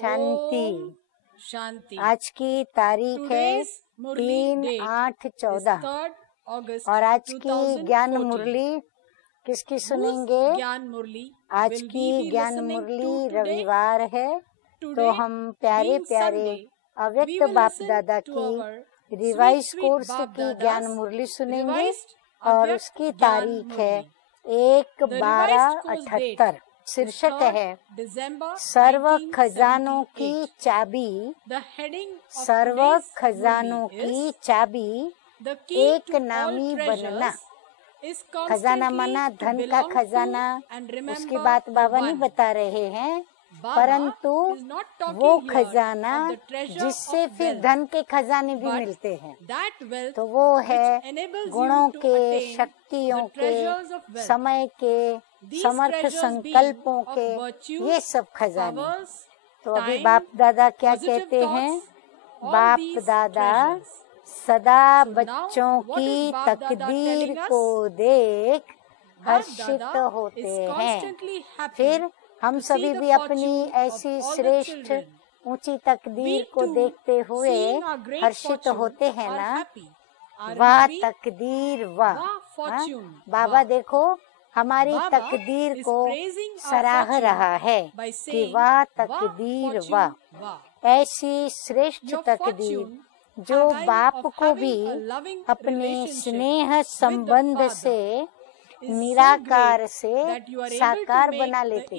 शांति। शांति। आज की तारीख है 3/8/14 और आज की ज्ञान मुरली किसकी सुनेंगे? ज्ञान मुरली। आज की ज्ञान मुरली रविवार है, तो हम प्यारे प्यारे अव्यक्त बाप दादा की रिवाइज कोर्स की ज्ञान मुरली सुनेंगे और उसकी तारीख है 1/12/78। शीर्षक है सर्व खजानों की चाबी। सर्व खजानों की चाबी एक नामी बनना। खजाना माना धन का खजाना, उसकी बात बाबा नहीं बता रहे हैं, परंतु वो खजाना जिससे फिर धन के खजाने भी मिलते हैं, तो वो है गुणों के, शक्तियों के, समय के, समर्थ संकल्पों के, ये सब खजाने। तो अभी बाप दादा क्या कहते हैं? बाप दादा सदा बच्चों की तकदीर को देख हर्षित होते हैं। फिर हम सभी भी अपनी ऐसी श्रेष्ठ ऊंची तकदीर को देखते हुए हर्षित होते हैं ना। वाह तकदीर वाह। बाबा देखो हमारी तकदीर को सराह रहा है कि वाह तकदीर वाह। ऐसी श्रेष्ठ तकदीर जो बाप को भी अपने स्नेह संबंध से निराकार से साकार बना लेते।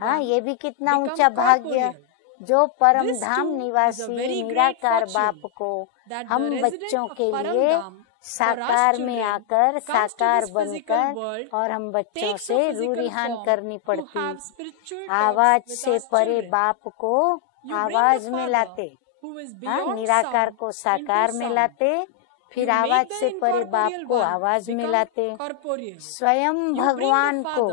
हाँ, ये भी कितना ऊंचा भाग्य जो परम धाम निवासी निराकार बाप को हम बच्चों के लिए साकार में आकर साकार बनकर और हम बच्चों से रूरिहान करनी पड़ती। आवाज से परे बाप को आवाज में लाते। हाँ, निराकार को साकार में लाते, फिर आवाज से परे बाप को आवाज में लाते। स्वयं भगवान को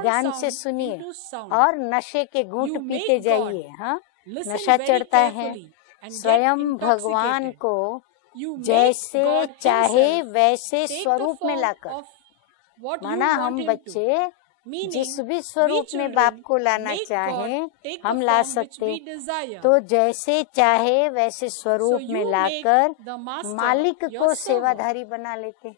ध्यान से सुनिए और नशे के घूंट पीते जाइए। हाँ, नशा चढ़ता है। स्वयं भगवान को जैसे चाहे वैसे स्वरूप में लाकर, माना हम बच्चे जिस भी स्वरूप में बाप को लाना चाहे हम ला सकते। तो जैसे चाहे वैसे स्वरूप में लाकर मालिक को सेवाधारी बना लेते।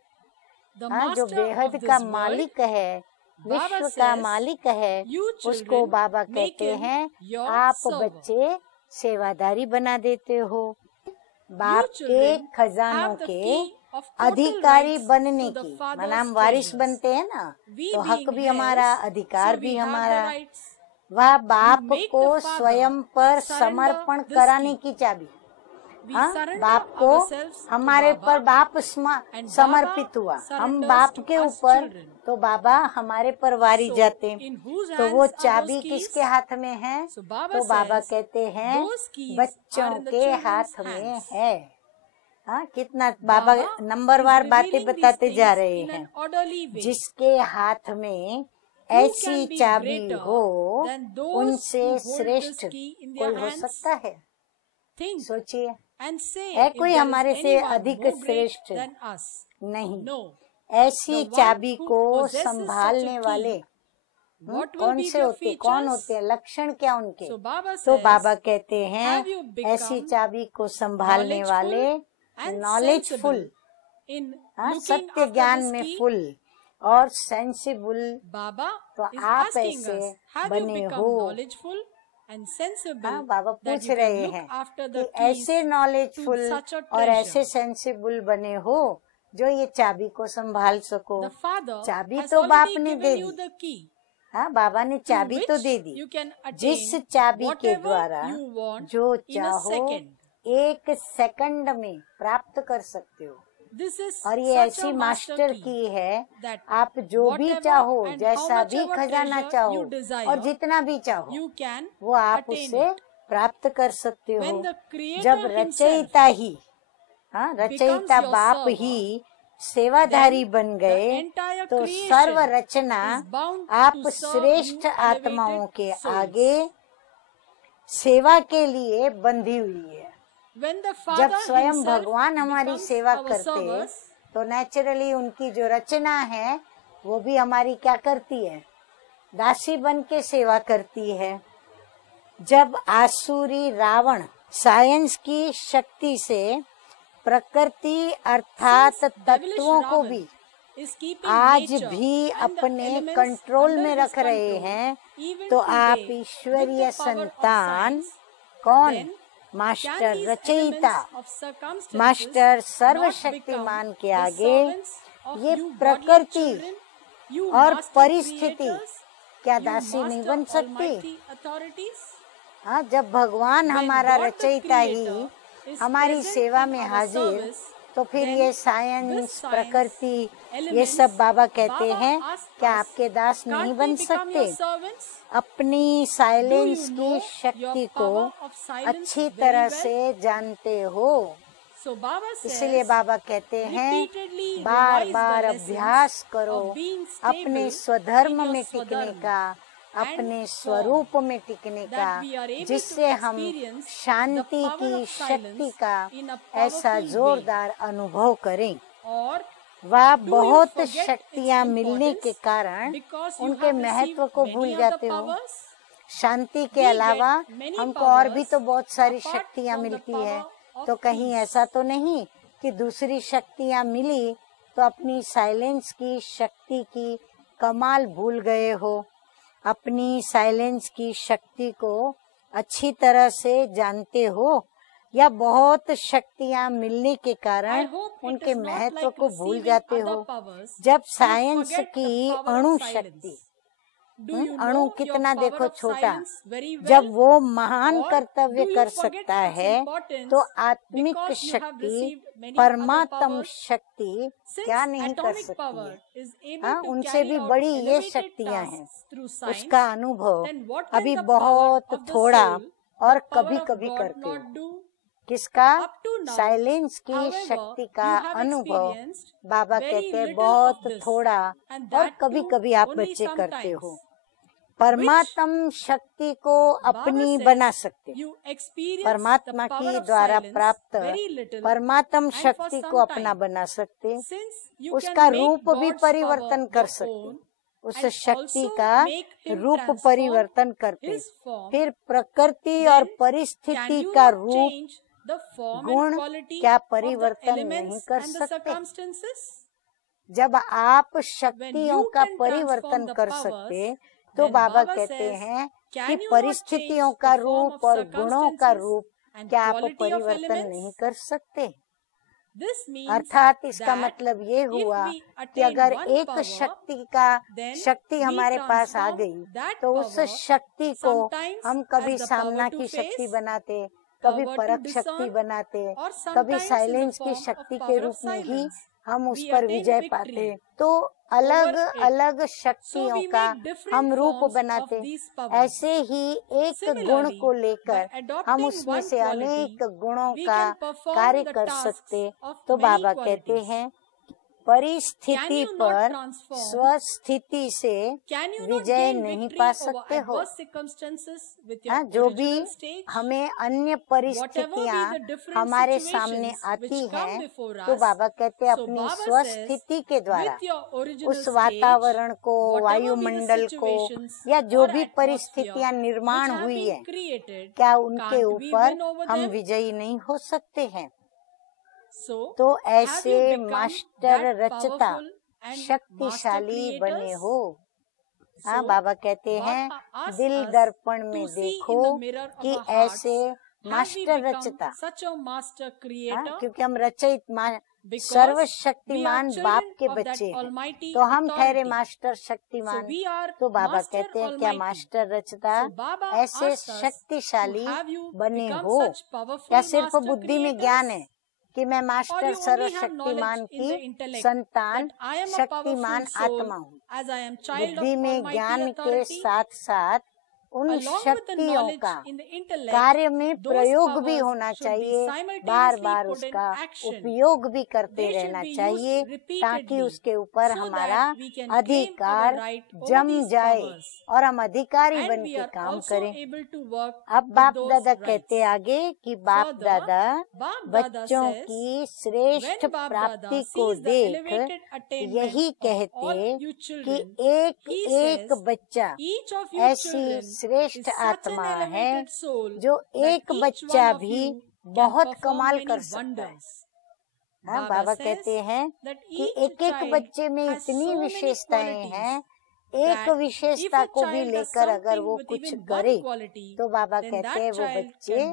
हाँ, जो बेहद का मालिक है, विश्व का मालिक है, उसको बाबा कहते हैं आप बच्चे सेवाधारी बना देते हो। बाप के खजानों के अधिकारी बनने की, माना हम वारिस बनते हैं ना, तो हक भी हमारा, अधिकार भी हमारा। वह बाप को स्वयं पर समर्पण कराने की चाबी। हाँ, बाप को हमारे पर बाप समर्पित हुआ, हम बाप के ऊपर, तो बाबा हमारे पर वारी जाते। तो वो चाबी किसके हाथ में है? तो बाबा कहते हैं बच्चों के हाथ में है। हाँ, कितना बाबा नंबरवार बातें बताते जा रहे हैं। जिसके हाथ में ऐसी चाबी हो उनसे श्रेष्ठ कोई हो सकता है? सोचिए, है कोई हमारे से अधिक श्रेष्ठ? नहीं। ऐसी चाबी को संभालने वाले कौन से होते, कौन होते हैं, लक्षण क्या उनके? तो बाबा कहते हैं ऐसी चाबी को संभालने वाले नॉलेजफुल, सत्य ज्ञान में फुल और सेंसिबल। तो आप ऐसे बने हो। हाँ, बाबा पूछ रहे हैं कि ऐसे नॉलेजफुल और ऐसे सेंसिबल बने हो जो ये चाबी को संभाल सको। चाबी तो बाप ने दे दी। हाँ, बाबा ने चाबी तो दे दी, जिस चाबी के द्वारा जो चाहो 1 सेकंड में प्राप्त कर सकते हो। और ये ऐसी मास्टर की है, आप जो भी चाहो, जैसा भी खजाना चाहो और जितना भी चाहो, वो आप उससे प्राप्त कर सकते हो। जब रचयिता ही, हाँ, रचयिता बाप ही सेवाधारी बन गए, तो सर्व रचना आप श्रेष्ठ आत्माओं के आगे सेवा के लिए बंधी हुई है। जब स्वयं भगवान हमारी सेवा करते, तो नेचुरली उनकी जो रचना है वो भी हमारी क्या करती है? दासी बन के सेवा करती है। जब आसुरी रावण साइंस की शक्ति से प्रकृति अर्थात तत्वों को भी आज भी अपने कंट्रोल में रख रहे हैं, तो आप ईश्वरीय संतान कौन, मास्टर रचयिता, मास्टर सर्वशक्तिमान के आगे ये प्रकृति और परिस्थिति क्या दासी नहीं बन सकती? हाँ, जब भगवान हमारा रचयिता ही हमारी सेवा में हाजिर, तो फिर ये साइंस, प्रकृति, ये सब बाबा कहते हैं क्या आपके दास नहीं बन सकते? अपनी साइलेंस की शक्ति को अच्छी तरह से जानते हो, इसलिए बाबा कहते हैं बार बार अभ्यास करो अपने स्वधर्म में टिकने का, अपने स्वरूप में टिकने का, जिससे हम शांति की शक्ति का ऐसा जोरदार अनुभव करें। वह बहुत शक्तियाँ मिलने के कारण उनके महत्व को भूल जाते हो। शांति के अलावा हमको और भी तो बहुत सारी शक्तियाँ मिलती है, तो कहीं ऐसा तो नहीं कि दूसरी शक्तियाँ मिली तो अपनी साइलेंस की शक्ति की कमाल भूल गए हो। अपनी साइलेंस की शक्ति को अच्छी तरह से जानते हो, या बहुत शक्तियाँ मिलने के कारण उनके महत्व को भूल जाते हो। जब साइंस की अणु शक्ति, अणु कितना देखो छोटा, जब वो महान कर्तव्य कर सकता है, तो आत्मिक शक्ति, परमात्म शक्ति क्या नहीं कर सकती है? हाँ, उनसे भी बड़ी ये शक्तियाँ हैं। उसका अनुभव अभी बहुत थोड़ा और कभी कभी करते हो। किसका? साइलेंस की शक्ति का अनुभव बाबा कहते हैं बहुत थोड़ा और कभी कभी आप बच्चे करते हो। परमात्म शक्ति को अपनी बना सकते, परमात्मा की द्वारा प्राप्त परमात्म शक्ति को अपना बना सकते, उसका रूप भी परिवर्तन कर सकते, उस शक्ति का रूप परिवर्तन करते, फिर प्रकृति और परिस्थिति का रूप, गुण क्या परिवर्तन नहीं कर सकते? जब आप शक्तियों का परिवर्तन कर सकते, तो बाबा कहते हैं कि परिस्थितियों का रूप और गुणों का रूप क्या आप परिवर्तन नहीं कर सकते? अर्थात इसका मतलब ये हुआ कि अगर एक शक्ति हमारे पास आ गई, तो उस शक्ति को हम कभी सामना की शक्ति बनाते, कभी परख शक्ति बनाते, कभी साइलेंस की शक्ति के रूप में ही हम उस पर विजय पाते। तो अलग अलग शक्तियों का हम रूप बनाते। ऐसे ही एक गुण को लेकर हम उसमें से अनेक गुणों का कार्य कर सकते। तो बाबा कहते हैं परिस्थिति पर स्वस्थिति से विजय नहीं पा सकते हो। हाँ, जो भी हमें अन्य परिस्थितियाँ हमारे सामने आती हैं, तो बाबा कहते हैं अपनी स्वस्थिति के द्वारा उस वातावरण को, वायुमंडल को, या जो भी परिस्थितियाँ निर्माण हुई है, क्या उनके ऊपर हम विजयी नहीं हो सकते हैं? तो ऐसे मास्टर रचता शक्तिशाली बने हो। हाँ, बाबा कहते हैं दिल दर्पण में देखो कि ऐसे मास्टर रचता, हाँ, क्योंकि हम रचयित सर्वशक्तिमान बाप के बच्चे हैं, तो हम ठहरे मास्टर शक्तिमान। तो बाबा कहते हैं क्या मास्टर रचता ऐसे शक्तिशाली बने हो? क्या सिर्फ बुद्धि में ज्ञान है कि मैं मास्टर सर्वशक्तिमान की संतान, शक्तिमान आत्मा हूँ? बुद्धि में ज्ञान के साथ साथ उन शक्तियों का कार्य में प्रयोग भी होना चाहिए, बार बार उसका उपयोग भी करते रहना चाहिए, ताकि उसके ऊपर हमारा अधिकार जम जाए और हम अधिकारी बन के काम करें। अब बाप दादा कहते आगे कि बाप दादा बच्चों की श्रेष्ठ प्राप्ति को देख यही कहते कि एक एक बच्चा ऐसी श्रेष्ठ आत्मा है जो एक बच्चा भी बहुत कमाल कर सकता है। हाँ, बाबा कहते हैं कि एक एक बच्चे में इतनी विशेषताएं हैं, एक विशेषता को भी लेकर अगर वो कुछ करे तो बाबा कहते हैं वो बच्चे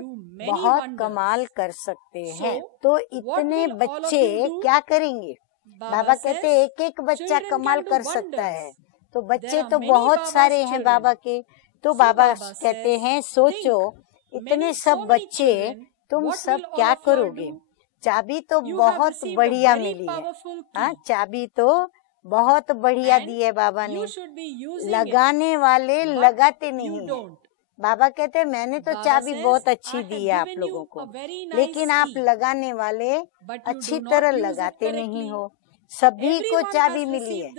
बहुत कमाल कर सकते हैं। तो इतने बच्चे क्या करेंगे? बाबा कहते हैं एक एक बच्चा कमाल कर सकता है। तो बच्चे तो बहुत सारे हैं बाबा के। तो बाबा कहते हैं सोचो इतने सब बच्चे तुम सब क्या करोगे? चाबी तो बहुत बढ़िया मिली है। हाँ, चाबी तो बहुत बढ़िया दी है बाबा ने। लगाने वाले लगाते नहीं है। बाबा कहते हैं मैंने तो चाबी बहुत अच्छी दी है आप लोगों को, लेकिन आप लगाने वाले अच्छी तरह लगाते नहीं हो। सभी को चाबी मिली है,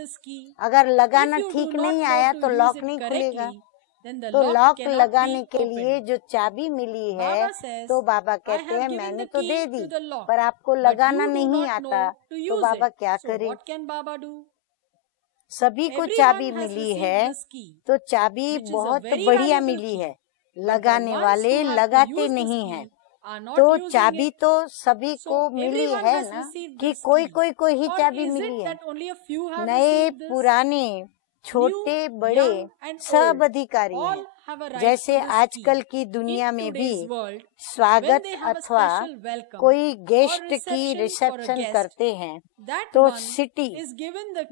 अगर लगाना ठीक नहीं आया तो लॉक नहीं खुलेगा। तो लॉक लगाने के लिए जो चाबी मिली है तो बाबा कहते हैं मैंने तो दे दी, पर आपको लगाना नहीं आता तो बाबा क्या करे? सभी को चाबी मिली है तो चाबी बहुत बढ़िया मिली है, लगाने वाले लगाते नहीं हैं। तो चाबी तो सभी को मिली है ना, कि कोई कोई को ही चाबी मिली है। नए पुराने छोटे बड़े सब अधिकारी हैं। जैसे आजकल की दुनिया में भी स्वागत अथवा कोई गेस्ट की रिसेप्शन करते हैं तो सिटी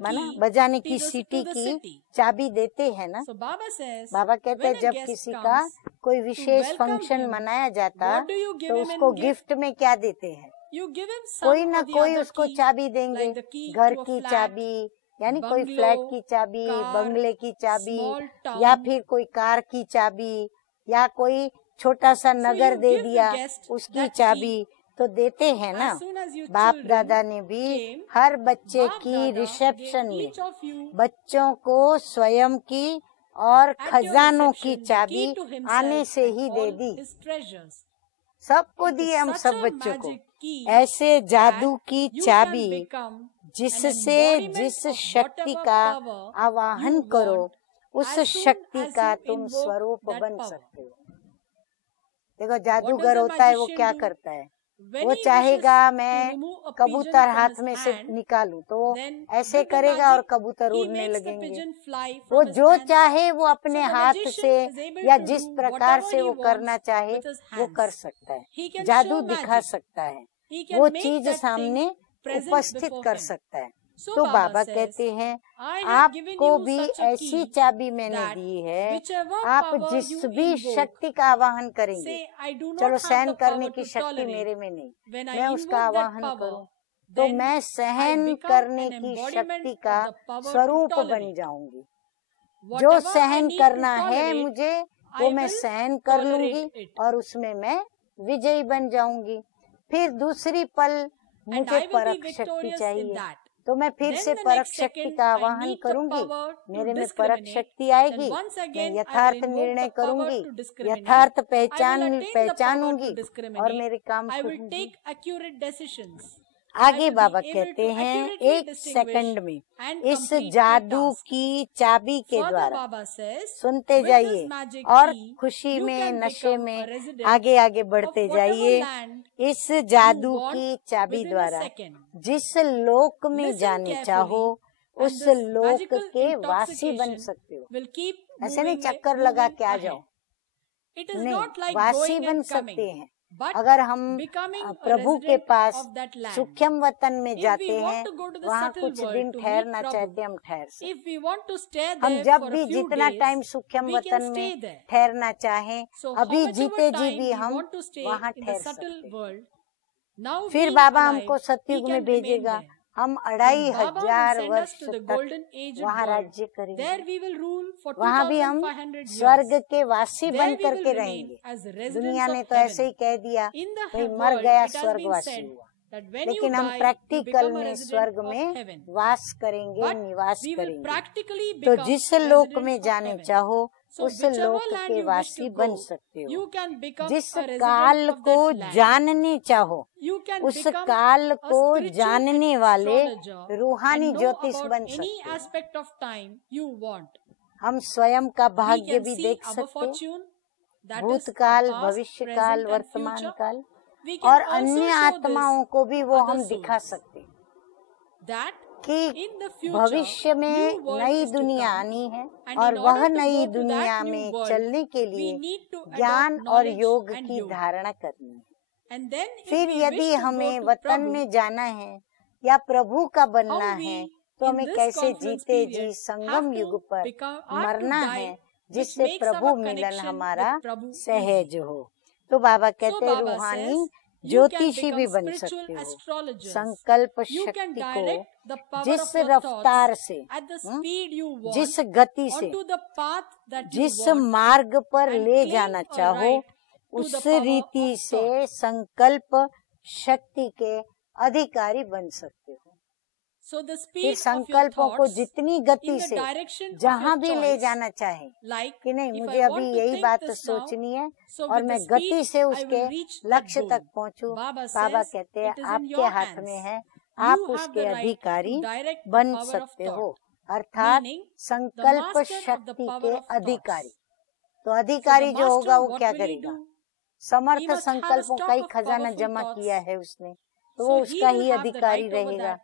माना बजाने की सिटी की चाबी देते हैं ना। बाबा कहते हैं जब किसी का कोई विशेष फंक्शन मनाया जाता तो उसको गिफ्ट में क्या देते हैं? कोई ना कोई उसको चाबी देंगे, घर की चाबी, यानी कोई फ्लैट की चाबी, बंगले की चाबी, या फिर कोई कार की चाबी, या कोई छोटा सा नगर दे दिया उसकी चाबी तो देते हैं ना। बाप दादा ने भी हर बच्चे की रिसेप्शन में बच्चों को स्वयं की और खजानों की चाबी आने से ही दे दी। सबको दी हम सब बच्चों को ऐसे जादू की चाबी जिससे जिस शक्ति का आवाहन करो उस शक्ति का तुम स्वरूप बन सकते हो। देखो जादूगर होता है वो क्या करता है? वो चाहेगा मैं कबूतर हाथ में से निकालूं तो ऐसे करेगा और कबूतर उड़ने लगेंगे। वो जो चाहे वो अपने हाथ से या जिस प्रकार से वो करना चाहे वो कर सकता है, जादू दिखा सकता है, वो चीज सामने उपस्थित कर सकता है। तो बाबा कहते हैं आपको भी ऐसी चाबी मैंने दी है, आप जिस भी शक्ति का आवाहन करेंगे, चलो सहन करने की शक्ति मेरे में नहीं, मैं उसका आवाहन करूं तो मैं सहन करने की शक्ति का स्वरूप बन जाऊंगी। जो सहन करना है मुझे वो मैं सहन कर लूंगी और उसमें मैं विजयी बन जाऊंगी। फिर दूसरी पल मुझे परख शक्ति चाहिए तो मैं फिर से परख शक्ति का आवाहन करूंगी, मेरे में परख शक्ति आएगी, मैं यथार्थ निर्णय करूंगी, यथार्थ पहचानूंगी और मेरे काम करूंगी। आगे बाबा कहते हैं एक सेकंड में इस जादू की चाबी के द्वारा सुनते जाइए और खुशी में नशे में आगे आगे बढ़ते जाइए। इस जादू की चाबी द्वारा जिस लोक में जाने चाहो उस लोक के वासी बन सकते हो। ऐसे नहीं चक्कर लगा के आ जाओ, नहीं, वासी बन सकते हैं। अगर हम प्रभु के पास सूक्ष्म वतन में जाते हैं, वहाँ कुछ दिन ठहरना चाहते हम ठहर सकते। हम जब भी जितना टाइम सूक्ष्म वतन में ठहरना चाहें, अभी जीते जी भी हम वहाँ ठहर सकते। फिर बाबा हमको सतयुग में भेजेगा, हम 2500 वर्ष तक वहाँ राज्य करेंगे। वहाँ भी हम स्वर्ग के वासी बन करके रहेंगे। दुनिया ने तो ऐसे ही कह दिया कोई मर गया स्वर्गवासी हुआ, लेकिन हम प्रैक्टिकल में स्वर्ग में वास करेंगे, निवास करेंगे। तो जिस लोक में जाने चाहो उस लोक के वासी बन सकते हो। जिस काल को जानने चाहो उस काल को जानने वाले रूहानी ज्योतिष बन सकते हो। हम स्वयं का भाग्य भी देख सकते हैं, भूतकाल, भविष्यकाल, वर्तमान काल, और अन्य आत्माओं को भी वो हम दिखा सकते हैं कि भविष्य में नई दुनिया आनी है और वह नई दुनिया में चलने के लिए ज्ञान और योग की धारणा करनी है। फिर यदि हमें वतन में जाना है या प्रभु का बनना है तो हमें कैसे जीते जी संगम युग पर मरना है जिससे प्रभु मिलन हमारा सहज हो। तो बाबा कहते हैं रूहानी ज्योतिषी भी बन सकते हो। संकल्प शक्ति को जिस रफ्तार से, जिस गति से, जिस मार्ग पर ले जाना चाहो उस रीति से संकल्प शक्ति के अधिकारी बन सकते हो। फिर संकल्पों को जितनी गति से जहाँ भी ले जाना चाहे कि नहीं मुझे अभी यही बात सोचनी है और मैं गति से उसके लक्ष्य तक पहुँचूं, बाबा कहते हैं आपके हाथ में है, आप उसके अधिकारी बन सकते हो, अर्थात संकल्प शक्ति के अधिकारी। तो अधिकारी जो होगा वो क्या करेगा? समर्थ संकल्पों का ही खजाना जमा किया है उसने, तो वो उसका ही अधिकारी रहेगा।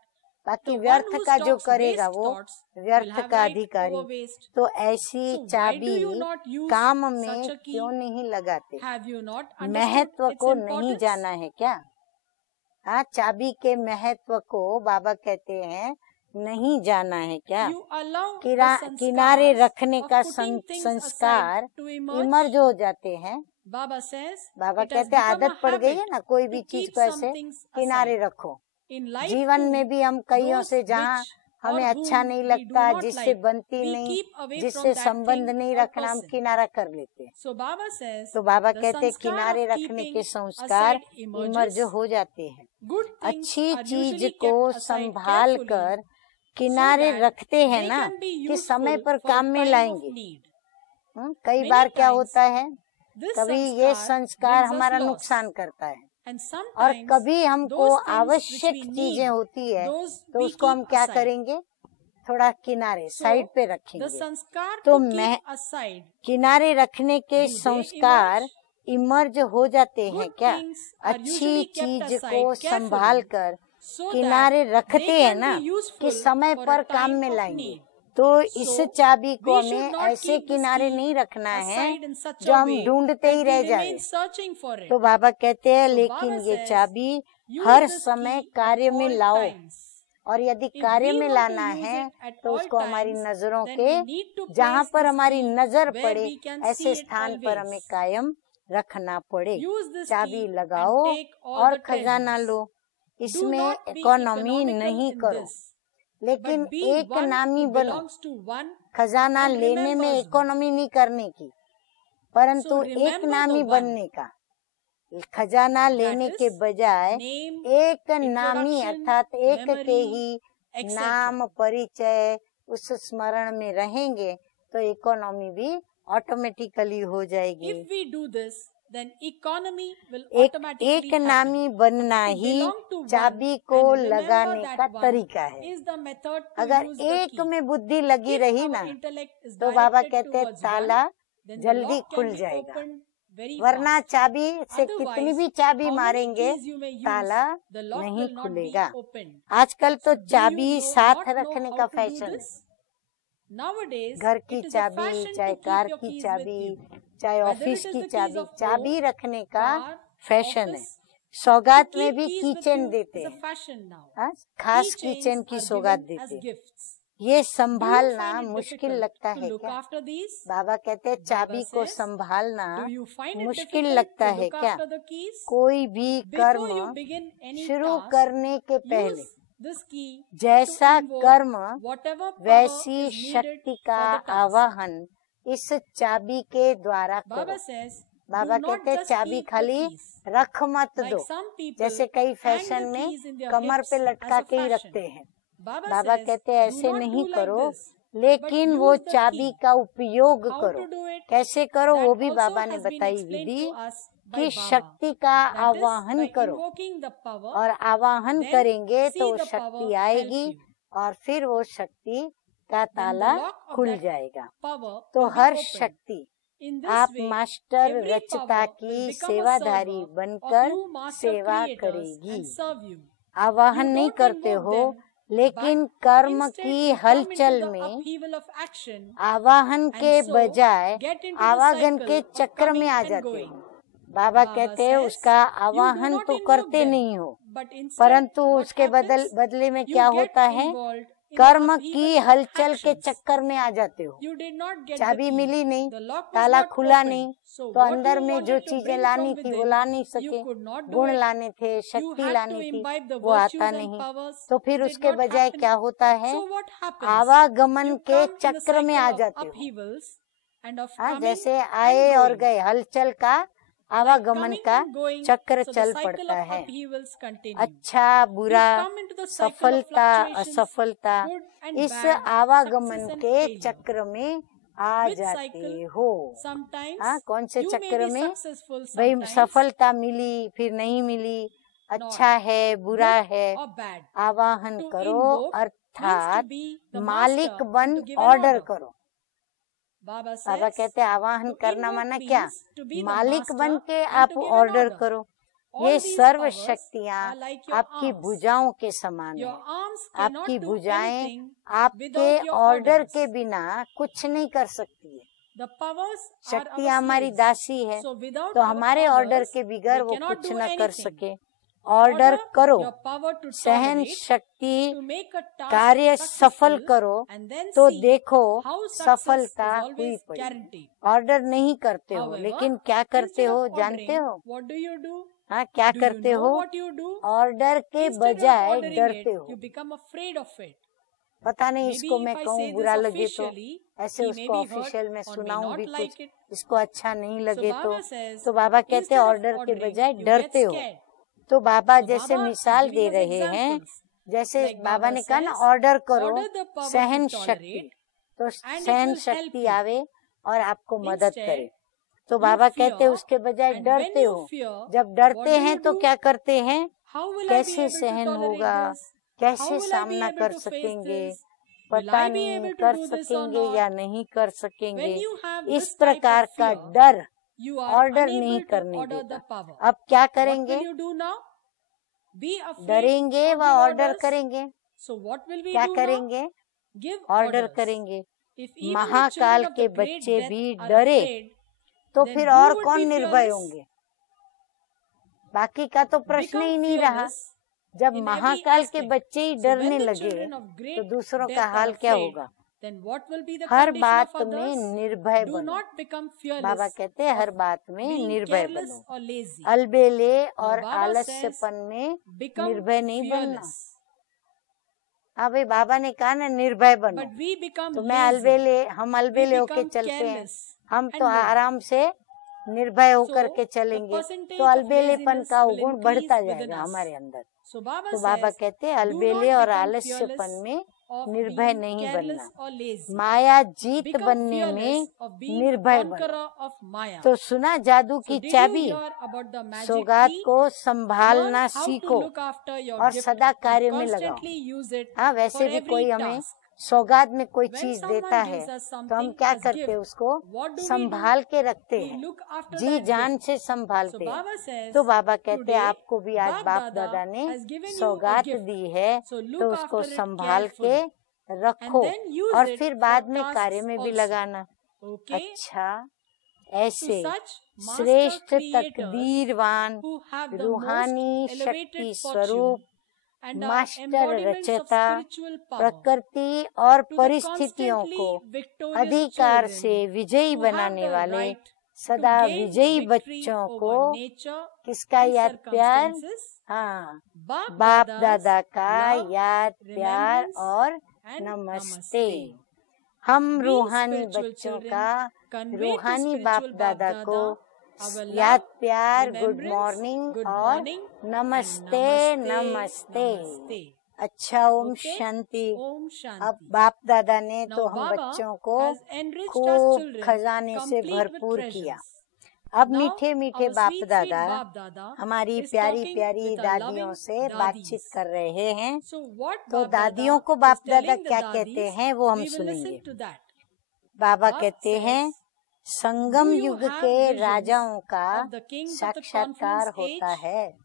बाकी व्यर्थ का जो करेगा वो व्यर्थ का अधिकारी। तो ऐसी चाबी काम में क्यों नहीं लगाते? महत्व को नहीं जाना है क्या? हाँ, चाबी के महत्व को बाबा कहते हैं नहीं जाना है क्या? किनारे रखने का संस्कार इमर्ज हो जाते हैं। बाबा कहते हैं आदत पड़ गई है ना, कोई भी चीज को ऐसे किनारे रखो। जीवन में भी हम कईयों से जहाँ हमें अच्छा नहीं लगता, जिससे बनती नहीं, जिससे संबंध नहीं रखना, हम किनारा कर लेते हैं। तो बाबा कहते हैं किनारे रखने के संस्कार इमर्ज हो जाते हैं। अच्छी चीज को संभाल कर किनारे रखते हैं ना कि समय पर काम में लाएंगे। कई बार क्या होता है, कभी ये संस्कार हमारा नुकसान करता है और कभी हमको आवश्यक चीजें होती है तो उसको हम क्या करेंगे, थोड़ा किनारे साइड पे रखेंगे। तो मैं किनारे रखने के संस्कार इमर्ज हो जाते हैं क्या? अच्छी चीज को संभाल कर किनारे रखते हैं ना कि समय पर काम में लाएंगे। तो इस चाबी को हमें ऐसे किनारे नहीं रखना है जो हम ढूंढते ही रह जाए। तो बाबा कहते हैं लेकिन ये चाबी हर समय कार्य में लाओ, और यदि कार्य में लाना है तो उसको हमारी नजरों के जहाँ पर हमारी नजर पड़े ऐसे स्थान पर हमें कायम रखना पड़े। चाबी लगाओ और खजाना लो, इसमें इकोनॉमी नहीं करो, लेकिन एक नामी बनो। खजाना लेने में इकोनॉमी नहीं करने की, परंतु एक नामी बनने का। खजाना लेने के बजाय एक नामी अर्थात एक के ही नाम परिचय उस स्मरण में रहेंगे तो इकोनॉमी भी ऑटोमेटिकली हो जाएगी। एक नामी बनना ही चाबी को लगाने का तरीका है। अगर एक में बुद्धि लगी रही ना तो बाबा कहते हैं ताला जल्दी खुल जाएगा, वरना चाबी से कितनी भी चाबी मारेंगे ताला नहीं खुलेगा। आजकल तो चाबी साथ रखने का फैशन है। घर की चाबी, चाहे कार की चाबी, चाहे ऑफिस की चाबी, चाबी रखने का फैशन है। सौगात में भी कीचेन देते हैं, खास कीचेन की सौगात देते हैं। ये संभालना मुश्किल लगता है क्या? बाबा कहते हैं चाबी को संभालना मुश्किल लगता है क्या? कोई भी कर्म शुरू करने के पहले जैसा कर्म वैसी शक्ति का आवाहन इस चाबी के द्वारा करो। बाबा कहते हैं चाबी खाली रख मत दो, जैसे कई फैशन में कमर पे लटका के ही रखते हैं। बाबा कहते हैं ऐसे नहीं करो, लेकिन वो चाबी का उपयोग करो। कैसे करो वो भी बाबा ने बताई विधि कि शक्ति का आवाहन करो, और आवाहन करेंगे तो शक्ति आएगी और फिर वो शक्ति का ताला the lock of खुल that जाएगा। power तो will be हर opened. शक्ति In this आप way, मास्टर every रचता power will की become a सेवाधारी server बनकर of you master सेवा creators करेगी। and serve you. आवाहन You नहीं don't करते invoke हो, them, लेकिन but कर्म instead की you come हलचल into the में upheaval of action आवाहन and के so बजाय get into the आवागन cycle के of चक्र में coming आ and जाते going. हो। बाबा Baba कहते हैं says, उसका you do आवाहन not तो invoke करते them, नहीं हो, but instead परंतु what उसके happens? बदले में You क्या get होता है, involved in the कर्म upheaval की of हलचल के actions. चक्कर में आ जाते हो। You did not get the चाबी key. मिली नहीं, The lock was ताला not खुला opened. नहीं, So तो what अंदर you में जो wanted to चीजें bring लानी from थी वो within, ला नहीं you सके, could not do गुण it. लाने थे, You शक्ति had to लानी थी, imbibe the वो virtues आता and नहीं। powers. तो फिर Did उसके not बजाय happen. क्या होता है, So what happens? आवागमन You के come in the चक्र में आ cycle of जाते हो। upheavals and of हाँ, coming जैसे and आए और going. गए, हलचल का Like आवागमन coming का and going, चक्र so the चल cycle पड़ता of है। upheavals continue. अच्छा बुरा, You come into the cycle of सफलता fluctuations, असफलता, good and इस bad, आवागमन success and के failure. चक्र में आ Which जाते cycle? हो। Sometimes हाँ, कौन से you may चक्र be में, successful, भाई sometimes सफलता मिली फिर नहीं मिली, अच्छा है बुरा good है, or bad. आवाहन To करो invoke means अर्थात to be the मालिक master बन and to give an order order. करो। Baba बाबा says, कहते हैं आवाहन to करना invoke माना क्या, means to be the मालिक master बन के and आप to give an order order. करो। All ये these सर्व powers शक्तियाँ are like your आपकी arms. भुजाओं के समान Your है। arms cannot आपकी do भुजाएं anything आपके without your ऑर्डर orders. के बिना कुछ नहीं कर सकती है। The powers are शक्तियाँ our हमारी slaves. दासी है, So without तो our हमारे ऑर्डर orders, के बिगैर they वो cannot कुछ do न कर anything. सके। ऑर्डर Order करो, your power to सहन tolerate, शक्ति to make a task कार्य सफल successful, करो, and then तो see देखो how success is सफलता हुई always पड़ी। guaranteed. ऑर्डर नहीं करते हो, However, लेकिन क्या करते instead हो of जानते ordering, हो? what do you do? हाँ, क्या Do करते you know हो? what you do? ऑर्डर के Instead of बजाय ordering डरते it, हो। you become afraid of it. पता नहीं Maybe इसको if मैं I कहूँ say बुरा this लगे तो, officially, ऐसे he may उसको be hurt ऑफिशियल में or may सुनाऊं not भी like कुछ, it. इसको अच्छा नहीं लगे So तो। Baba says, तो बाबा कहते instead हैं of ऑर्डर के ordering, बजाय you डरते get हो। scared. तो बाबा So जैसे Baba is मिसाल giving दे us रहे हैं, examples. जैसे Like बाबा Baba ने कहा ना says, ऑर्डर करो, order the power सहन to शक्ति, tolerate, तो and it सहन will help शक्ति you. आवे और आपको मदद Instead, करे। तो you बाबा fear, कहते हैं उसके बजाय and डरते when you हो। fear, जब what डरते do हैं you तो do? क्या करते हैं, How will I be कैसे able to सहन tolerate होगा, this? How कैसे will I be सामना able कर to face सकेंगे, this? Will पता I be नहीं able to कर do this or सकेंगे not? या नहीं कर सकेंगे। When you have इस this type प्रकार of का fear, डर you are ऑर्डर नहीं unable to करने order the देगा। power. अब क्या What करेंगे, will you do now? Be afraid डरेंगे or व give ऑर्डर orders? करेंगे। So what will we क्या do now? करेंगे, Give ऑर्डर orders. करेंगे। If even the Mahakal children of के the great बच्चे death भी are डरे afraid, तो then फिर who और would कौन be निर्भय fearless? होंगे, बाकी का तो प्रश्न Become ही नहीं रहा। fearless जब in every महाकाल के aspect. बच्चे ही So डरने when the लगे children of great तो दूसरों का death are हाल क्या afraid, होगा। then what will be the her condition बात of में others? निर्भय Do बनो। not become बाबा fearless कहते हैं हर of बात में being निर्भय careless बनो, or lazy. अलबेले और Baba आलस्यपन में Become निर्भय नहीं बनना। fearless. हाँ भाई, बाबा ने कहा ना निर्भय बनो, But we become तो मैं lazy. अलबेले, हम We अलबेले होके become चलते हैं, careless हम and तो lazy. आराम से निर्भय होकर So के the चलेंगे, percentage तो of अलबेलेपन laziness का will गुण increase बढ़ता within जाएगा us. हमारे अंदर। So Baba तो बाबा says, कहते हैं do अलबेले not और become आलस्यपन fearless में of निर्भय being नहीं careless बनना, or lazy. Maya Jeet Become बनने में fearless of being the निर्भय बनो। conqueror of Maya. तो सुना जादू So की did you चाबी, hear about the magic सौगात key? को Learn संभालना how to सीखो look after your और gift सदा कार्य and में लगाओ। constantly use it हाँ, for वैसे भी कोई every हमें task. सौगात में कोई When चीज someone देता है gives us तो हम something क्या as करते हैं, gift, उसको what do we do? संभाल के रखते We हैं, look after जी that जान gift. से So संभालते हैं। Baba says, तो बाबा कहते हैं today आपको भी आज Bap बाप Dada दादा ने has given you a सौगात gift. दी है, So look तो उसको after it संभाल के carefully रखो and then use और it फिर for बाद में tasks कार्य में भी also. लगाना। Okay? अच्छा, To ऐसे such master श्रेष्ठ creators तकदीरवान who have the रूहानी most elevated शक्ति fortune स्वरूप and are master embodiments of रचता spiritual power, प्रकृति और to the परिस्थितियों को constantly victorious अधिकार से children विजयी who have बनाने the वाले right to सदा gain विजयी victory बच्चों को over nature किसका and याद प्यार, circumstances, हाँ, बाप बाप दादा's दादा का love, याद प्यार remembrance और and नमस्ते। namaste. हम We रूहानी spiritual बच्चों children का convey to रूहानी बाप spiritual दादा Bap को Dada our याद love, प्यार, गुड remembrance, मॉर्निंग good और morning and नमस्ते नमस्ते। namaste. अच्छा, ओम Okay? शांति। Om Shanti. अब बाप दादा ने Now तो हम Baba बच्चों को has enriched us खूब children खजाने से complete with भरपूर किया। treasures. अब मीठे मीठे बाप दादा हमारी प्यारी प्यारी दादियों से बातचीत कर रहे हैं। तो दादियों को बाप दादा क्या कहते हैं वो हम सुनेंगे। बाबा कहते हैं, संगम युग के राजाओं का साक्षात्कार होता है।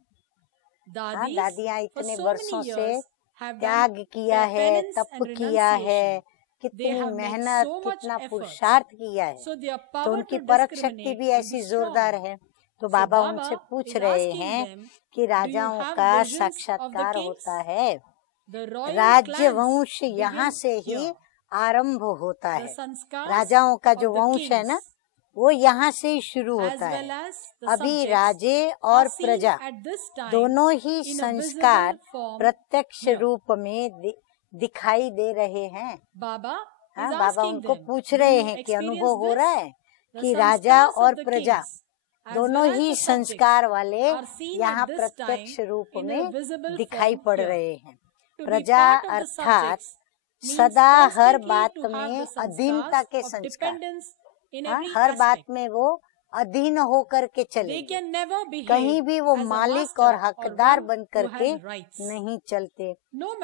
हाँ, दादियाँ इतने वर्षों से त्याग किया है, तप किया है, कितनी मेहनत, कितना पुरुषार्थ किया है, तो उनकी परख शक्ति भी ऐसी जोरदार है। तो बाबा उनसे पूछ रहे हैं कि राजाओं का साक्षात्कार होता है। राज्य वंश यहाँ से ही आरंभ होता है। राजाओं का जो वंश है ना, वो यहाँ से ही शुरू होता है। अभी राजे और प्रजा दोनों ही संस्कार प्रत्यक्ष रूप में दिखाई दे रहे हैं। हाँ, बाबा उनको पूछ रहे हैं कि अनुभव हो रहा है कि राजा और प्रजा दोनों ही संस्कार वाले यहाँ प्रत्यक्ष रूप में दिखाई पड़ रहे हैं। प्रजा अर्थात सदा हर बात में अधीनता के संस्कार। हाँ, हर बात में वो अधीन होकर के चले, कहीं भी वो मालिक और हकदार बन करके नहीं चलते।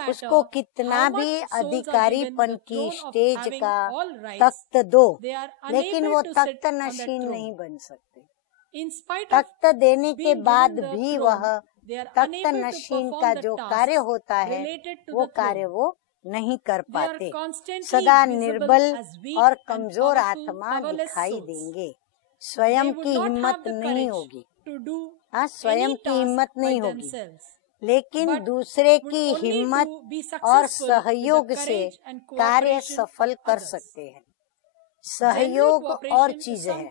उसको कितना भी अधिकारीपन की स्टेज का तख्त दो, लेकिन वो तख्त नशीन नहीं बन सकते। तख्त देने के बाद भी वह तख्त नशीन का जो कार्य होता है वो कार्य वो नहीं कर पाते। सदा निर्बल और कमजोर आत्मा दिखाई देंगे। स्वयं की हिम्मत नहीं होगी। हाँ, स्वयं की हिम्मत नहीं होगी, लेकिन दूसरे की हिम्मत और सहयोग से कार्य सफल कर सकते हैं। सहयोग और चीज है,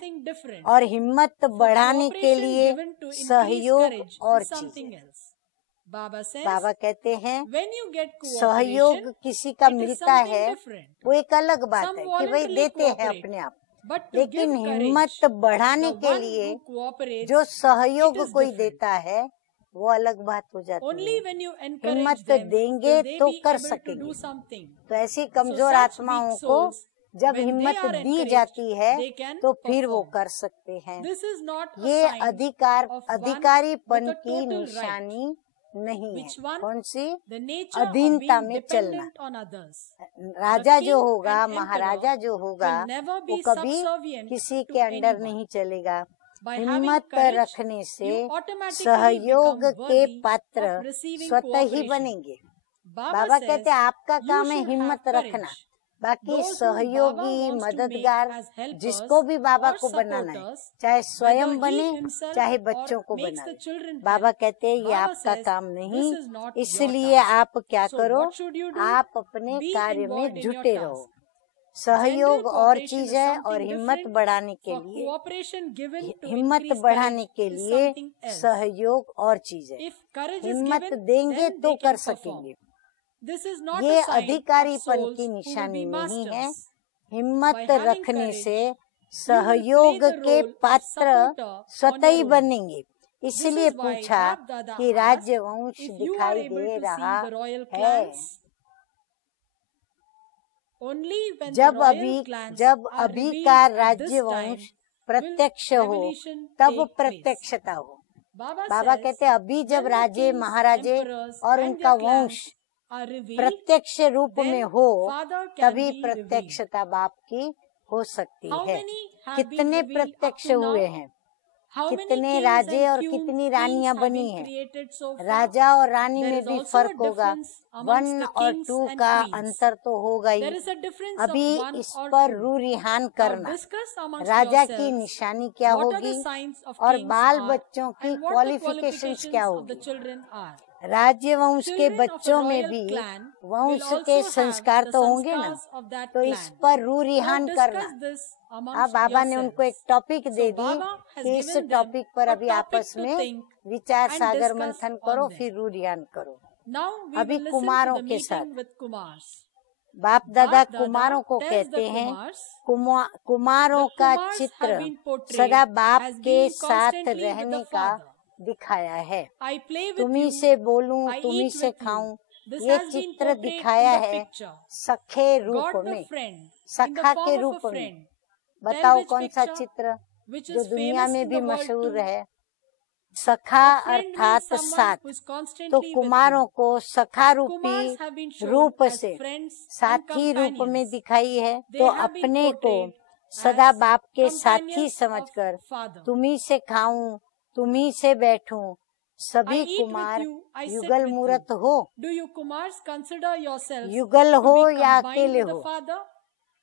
और हिम्मत बढ़ाने के लिए सहयोग और चीज है। बाबा कहते हैं, सहयोग किसी का मिलता है वो एक अलग बात है कि भाई देते हैं अपने आप, लेकिन हिम्मत बढ़ाने के लिए जो सहयोग कोई देता है वो अलग बात हो जाती है। हिम्मत देंगे तो कर सकेंगे। तो ऐसी कमजोर आत्माओं को जब हिम्मत दी जाती है तो फिर वो कर सकते हैं। ये अधिकारीपन की निशानी नहीं है। कौन सी? अधीनता में चलना। राजा जो होगा, महाराजा जो होगा, वो कभी किसी के अंडर नहीं चलेगा। हिम्मत रखने से सहयोग के पात्र स्वतः ही बनेंगे। बाबा कहते हैं आपका काम है हिम्मत रखना, बाकी सहयोगी मददगार जिसको भी बाबा को बनाना है, चाहे स्वयं बने चाहे बच्चों को बनाए, बाबा कहते हैं ये आपका काम नहीं। इसलिए आप क्या करो, आप अपने कार्य में जुटे रहो। सहयोग और चीज है, और हिम्मत बढ़ाने के लिए सहयोग और चीज है। हिम्मत देंगे तो कर सकेंगे। ये अधिकारीपन की निशानी नहीं है। हिम्मत रखने से सहयोग के पात्र स्वतः ही बनेंगे। इसलिए पूछा कि राज्य वंश दिखाई दे रहा है। जब अभी का राज्य वंश प्रत्यक्ष हो तब प्रत्यक्षता हो। बाबा कहते हैं अभी जब राजे महाराजे और उनका वंश प्रत्यक्ष रूप में हो तभी प्रत्यक्षता बाप की हो सकती है। कितने प्रत्यक्ष हुए हैं, कितने राजे और कितनी रानियां बनी हैं। राजा और रानी में भी फर्क होगा, 1 और 2 का अंतर तो होगा ही। अभी इस पर रू रिहान करना, राजा की निशानी क्या होगी और बाल बच्चों की क्वालिफिकेशंस क्या होगी। राज्य वंश के बच्चों में भी वंश के संस्कार तो होंगे ना, तो इस पर रू रिहान करना। अब बाबा ने उनको एक टॉपिक दे दी कि इस टॉपिक पर अभी आपस में विचार सागर मंथन करो, फिर रू रिहान करो। अभी कुमारों के साथ बाप दादा कुमारों को कहते हैं, कुमारों का चित्र सदा बाप के साथ रहने का दिखाया है। तुम्ही से बोलूं, तुम्ही से खाऊं, ये चित्र दिखाया है सखे रूप में, सखा के रूप में। बताओ कौन सा चित्र? which जो is दुनिया famous में in भी the world मशहूर too. है। सखा A friend अर्थात means someone साथ, who is तो constantly with कुमारों you. को सखा Kumars रूपी have been shown रूप as से friends and साथी रूप में companions. दिखाई है। They तो have been अपने को portrayed सदा as बाप के साथी companions समझकर of Father. तुम्ही से खाऊं, तुम्ही से बैठूं, I सभी eat Kumar with you, I sit युगल with मूरत you. हो। Do you Kumars consider yourselves युगल to हो be या combined अकेले with the हो, Father?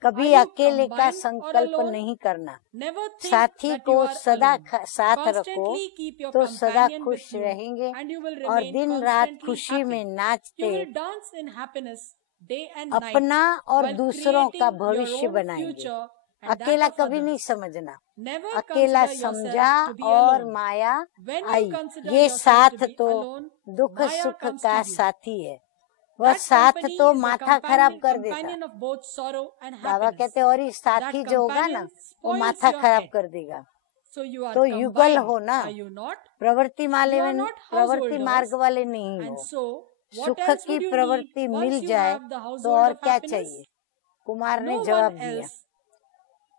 कभी Are you अकेले का combined or संकल्प alone? नहीं करना। Never think साथी that you को are सदा alone. साथ रखो Constantly keep your तो सदा companion खुश with you, रहेंगे and you will और remain दिन रात constantly खुशी happy. में You नाचते will dance in happiness day and night अपना और while दूसरों का creating your भविष्य own बनाएंगे। future and that अकेला of कभी नहीं others. समझना। Never अकेला consider समझा yourself to be और alone. Maya When you I. consider ये yourself साथ to be तो alone, दुख Maya सुख comes का to you. साथी है। वह That साथ company तो is the माथा खराब कर देता। companion of both sorrow and Baba happiness. कहते और ये साथी That जो होगा ना companion वो spoils माथा your खराब head. कर देगा। So you are तो युगल combined, हो ना, are you not? प्रवृत्ति You माले are में not प्रवृत्ति householders. मार्ग वाले नहीं And हो। so, what सुख else की would you प्रवृत्ति need मिल once you जाए have the तो household और of क्या happiness? चाहिए। कुमार ने No जवाब one दिया, else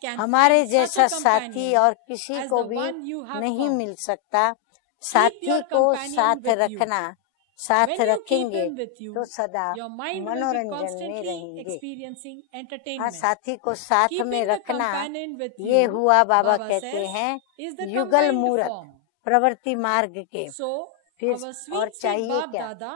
can हमारे find such जैसा a साथी companion और किसी as को the भी one you have नहीं found. मिल सकता। Keep साथी your को companion साथ with you. रखना, साथ When you keep रखेंगे him with you, तो सदा your mind will be मनोरंजन में constantly रहेंगे। experiencing हाँ, entertainment. साथी को साथ में Keeping the रखना companion with ये you, हुआ बाबा Baba कहते says, हैं is the युगल combined मूरत form. प्रवृत्ति मार्ग के। So, फिर our और sweet चाहिए Bab क्या। Dada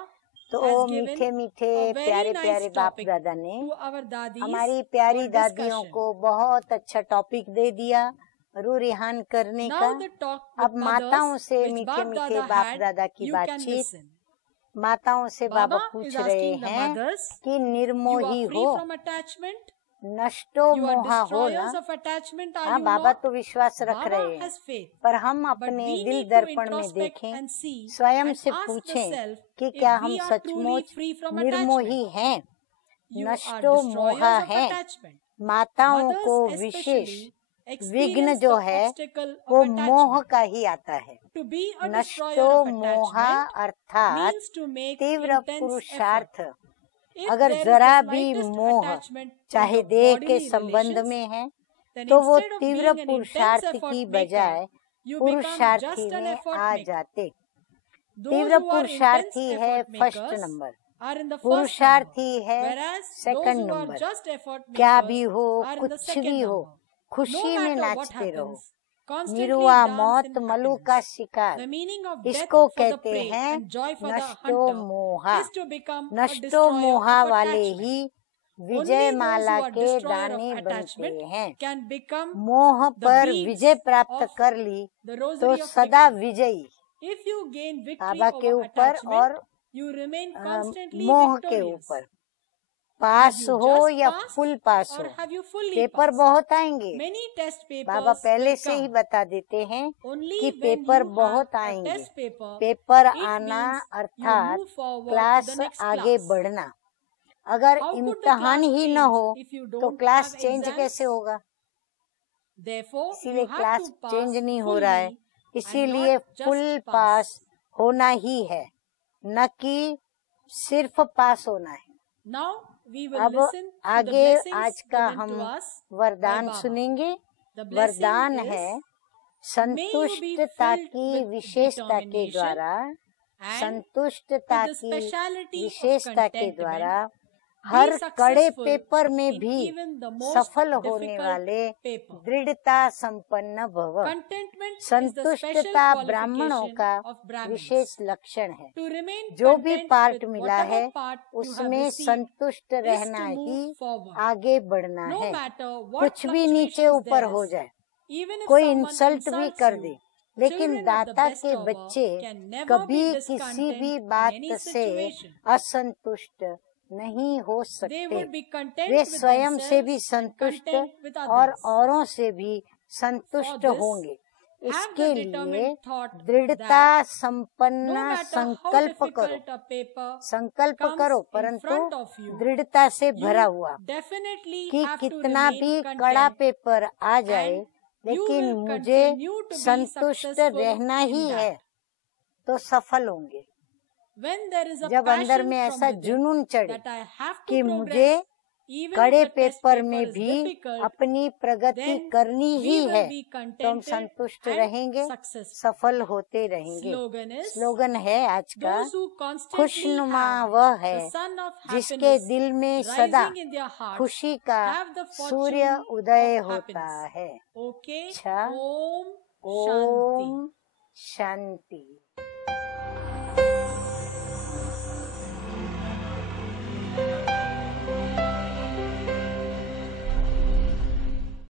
तो has ओ given मीठे मीठे a very प्यारे nice प्यारे बाप topic दादा ने to our dadis हमारी प्यारी for दादियों discussion. को बहुत अच्छा टॉपिक दे दिया रूह रिहान करने का। Now the talk अब with माताओं mothers से which मीठे Bab मीठे Dada बाप had, दादा की you can बातचीत। listen. माताओं से बाबा Baba पूछ is रहे asking the हैं mothers, कि you निर्मोही are free हो, from attachment, नष्टो you are मोहा हो ना। destroyers of attachment, are हाँ, you बाबा not? तो विश्वास रख Baba रहे हैं, has faith. पर हम But अपने we दिल need to दर्पण में introspect देखें, and see स्वयं and से ask the पूछें self कि if क्या हम we are truly सचमुच free from निर्मोही attachment. हैं, You are नष्टो मोहा destroyers of हैं। attachment. माताओं को Mothers विशेष especially विघ्न experience जो the है obstacle वो of मोह attachment. का ही आता है। To be a destroyer नष्टो of मोहा attachment अर्थात means to make तीव्र intense effort. पुरुषार्थ। If अगर there is जरा the भी slightest मोह attachment to चाहे the देह के bodily संबंध relations, में है then तो वो instead of तीव्र being an intense पुरुषार्थ effort की maker, बजाय you become पुरुषार्थी just an में effort आ maker. जाते। Those तीव्र who are intense पुरुषार्थी है effort first makers number, are in the first number, पुरुषार्थी है whereas those second who are number. just effort क्या भी makers हो, are in the कुछ second भी हो, number. No खुशी में matter what नाचते रहो। happens, constantly निरुआ dance मौत in मलु का happiness. शिकार, The meaning of death इसको for the कहते prey हैं and joy for the नष्टो hunter मोहा। is to become a नष्टो destroyer मोहा of वाले attachment. He Only Vijay those Mala who are के destroyer दाने of बनते attachment हैं। can become मोह the पर beads विजय प्राप्त of कर ली the तो rosary of सदा victory. विजयी। If you gain victory बाबा के over ऊपर attachment, और you remain constantly मोह के victorious. ऊपर। पास Have you हो just या passed फुल पास हो, or have you fully paper passed? बहुत आएंगे। Many test बाबा papers पहले will से ही come. बता देते हैं Only कि when पेपर you बहुत have a आएंगे। test paper, पेपर it आना means you अर्थात move forward class to the next आगे class. बढ़ना। अगर How could the इम्तहान class ही न change हो if you तो don't class have change exams? कैसे होगा। Therefore, इसीलिए you have class to pass change नहीं हो रहा है, fully इसीलिए and not just full pass. पास होना ही है, न कि सिर्फ पास होना है। Now we will अब listen to the आगे blessings आज का given हम to us वरदान by Baba. सुनेंगे। The blessing वरदान is, है may you be संतुष्टता filled की with विशेषता के determination द्वारा, and संतुष्टता with the की speciality of विशेषता के contentment, द्वारा be हर कड़े successful पेपर में in भी even the most सफल होने difficult वाले paper. दृढ़ता संपन्न भव। Contentment is the special संतुष्टता ब्राह्मणों qualification का of Brahmins. विशेष लक्षण है। To remain जो भी content पार्ट with मिला whatever है part you have उसमें received संतुष्ट is रहना to ही move forward. आगे बढ़ना No है। matter what कुछ भी नीचे fluctuations ऊपर there हो is, जाए, even if कोई someone इंसल्ट भी insults कर you, दे, लेकिन children of the दाता best के hour बच्चे can never कभी be किसी discontent भी in बात any से situation. असंतुष्ट नहीं हो They सकते। would be content way with स्वयं से भी themselves and संतुष्ट content with और others. औरों से भी For संतुष्ट this, होंगे। have इसके the लिए determined thought दृढ़ता that no संपन्न matter how संकल्प करो। difficult a paper संकल्प comes करो, in परंतु front of you, दृढ़ता से भरा you हुआ definitely कि have to कितना remain भी कड़ा content पेपर आ जाए, and you लेकिन will मुझे continue to be संतुष्ट successful रहना in ही that. है, तो सफल होंगे। When there is a जब अंदर passion में from ऐसा within जुनून चढ़े that I have to कि मुझे progress कड़े पेपर में भी अपनी प्रगति करनी ही है, तो हम संतुष्ट रहेंगे, सफल होते रहेंगे। स्लोगन है आज का, खुशनुमा वह है जिसके दिल में सदा खुशी का सूर्य उदय होता है। अच्छा, ओम शांति।